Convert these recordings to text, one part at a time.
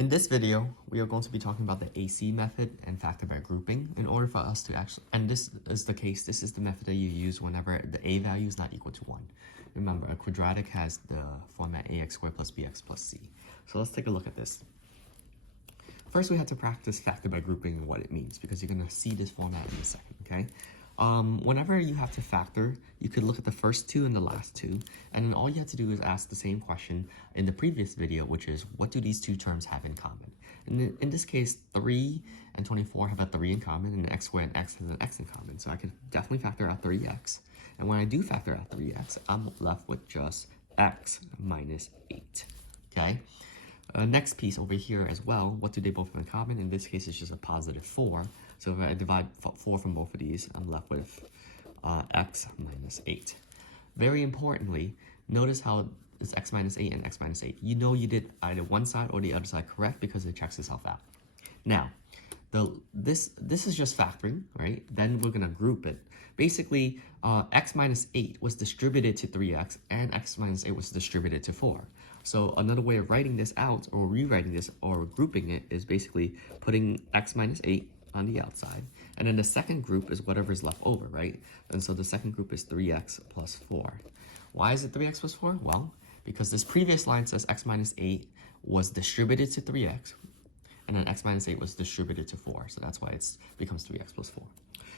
In this video, we are going to be talking about the AC method and factor by grouping in order for us to actually, and this is the case, this is the method that you use whenever the A value is not equal to 1. Remember, a quadratic has the format ax squared plus bx plus c. So let's take a look at this. First, we have to practice factor by grouping and what it means, because you're going to see this format in a second, okay? Whenever you have to factor, you could look at the first two and the last two, and then all you have to do is ask the same question in the previous video, which is, what do these two terms have in common? And in this case, 3 and 24 have a 3 in common, and x squared and x has an x in common, so I can definitely factor out 3x. And when I do factor out 3x, I'm left with just x minus 8, okay? Next piece over here as well, what do they both have in common? In this case, it's just a positive 4. So if I divide 4 from both of these, I'm left with x minus 8. Very importantly, notice how it's x minus 8 and x minus 8. You know you did either one side or the other side correct because it checks itself out. Now, this is just factoring, right? Then we're going to group it. Basically, x minus 8 was distributed to 3x, and x minus 8 was distributed to 4. So another way of writing this out, or rewriting this, or grouping it, is basically putting x minus 8 on the outside, and then the second group is whatever is left over, right? And so the second group is 3x plus 4. Why is it 3x plus 4? Well, because this previous line says x minus 8 was distributed to 3x, and then x minus 8 was distributed to 4. So that's why it becomes 3x plus 4.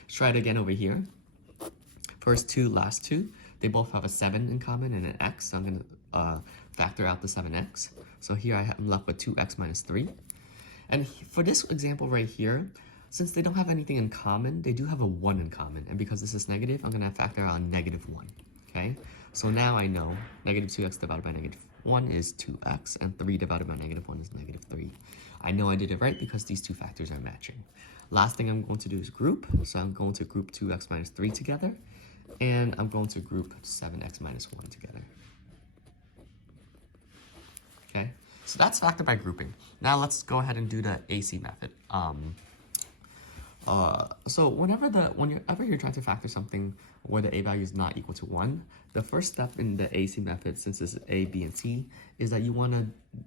Let's try it again over here. First two, last two, they both have a 7 in common and an x. So I'm going to factor out the 7x. So here I'm left with 2x minus 3. And for this example right here, since they don't have anything in common, they do have a 1 in common. And because this is negative, I'm going to factor out a negative 1. Okay? So now I know negative 2x divided by negative 1 is 2x, and 3 divided by negative 1 is negative 3. I know I did it right because these two factors are matching. Last thing I'm going to do is group. So I'm going to group 2x minus 3 together, and I'm going to group 7x minus 1 together. Okay? So that's factor by grouping. Now let's go ahead and do the AC method. So whenever you're trying to factor something where the a value is not equal to 1, the first step in the AC method, since it's a, b, and c, is that you want to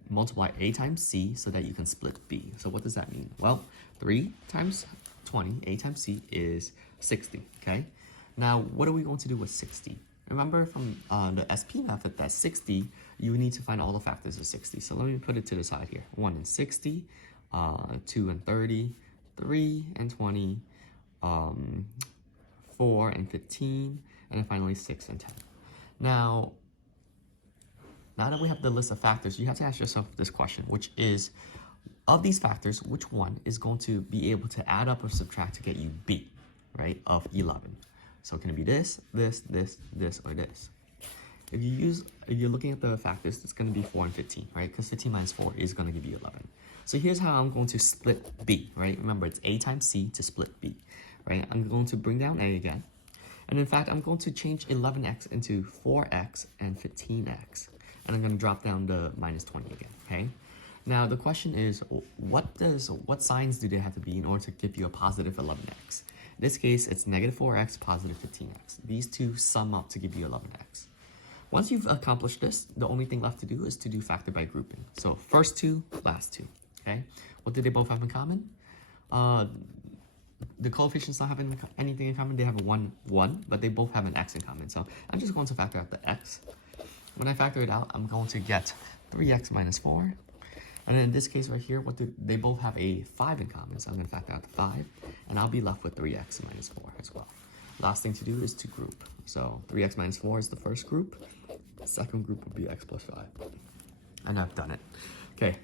multiply a times c so that you can split b. So what does that mean? Well, 3 times 20, a times c, is 60, okay? Now, what are we going to do with 60? Remember from the SP method that 60, you need to find all the factors of 60. So let me put it to the side here. 1 and 60, 2 and 30, 3 and 20, 4 and 15, and then finally 6 and 10. Now that we have the list of factors, you have to ask yourself this question, which is, of these factors, which one is going to be able to add up or subtract to get you B, right, of 11? So can it be this, this, this, this, or this? If you're looking at the factors, it's going to be 4 and 15, right? Because 15 minus 4 is going to give you 11. So here's how I'm going to split B, right? Remember, it's A times C to split B, right? I'm going to bring down A again. And in fact, I'm going to change 11x into 4x and 15x. And I'm going to drop down the minus 20 again, okay? Now, the question is, what signs do they have to be in order to give you a positive 11x? In this case, it's negative 4x, positive 15x. These two sum up to give you 11x. Once you've accomplished this, the only thing left to do is to do factor by grouping. So first two, last two, okay? What do they both have in common? The coefficients don't have anything in common. They have a 1, 1, but they both have an x in common. So I'm just going to factor out the x. When I factor it out, I'm going to get 3x minus 4. And in this case right here, they both have a 5 in common, so I'm going to factor out the 5, and I'll be left with 3x minus 4 as well. Last thing to do is to group. So 3x minus 4 is the first group. The second group would be x plus 5. And I've done it. Okay,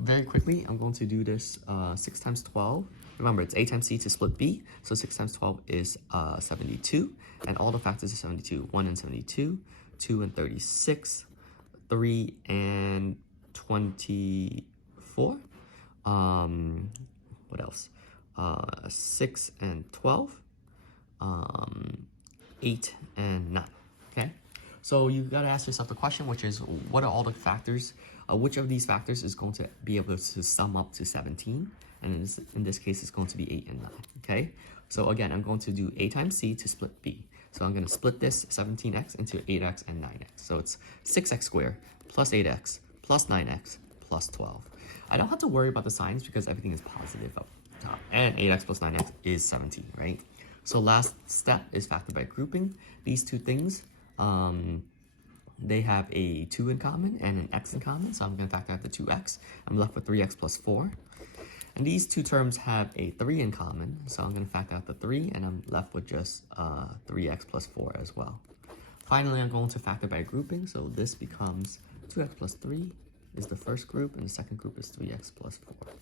very quickly, I'm going to do this 6 times 12. Remember, it's a times c to split b, so 6 times 12 is 72, and all the factors are 72. 1 and 72, 2 and 36, 3 and 24, what else? 6 and 12, 8 and 9, okay? So you gotta ask yourself the question, which is, what are all the factors? Which of these factors is going to be able to sum up to 17? And in this case, it's going to be 8 and 9, okay? So again, I'm going to do a times c to split b. So I'm going to split this 17x into 8x and 9x. So it's 6x squared plus 8x plus 9x plus 12. I don't have to worry about the signs because everything is positive up top. And 8x plus 9x is 17, right? So last step is factor by grouping. These two things, they have a 2 in common and an x in common, so I'm going to factor out the 2x. I'm left with 3x plus 4. And these two terms have a 3 in common, so I'm going to factor out the 3, and I'm left with just 3x plus 4 as well. Finally, I'm going to factor by grouping, so this becomes 2x plus 3 is the first group, and the second group is 3x plus 4.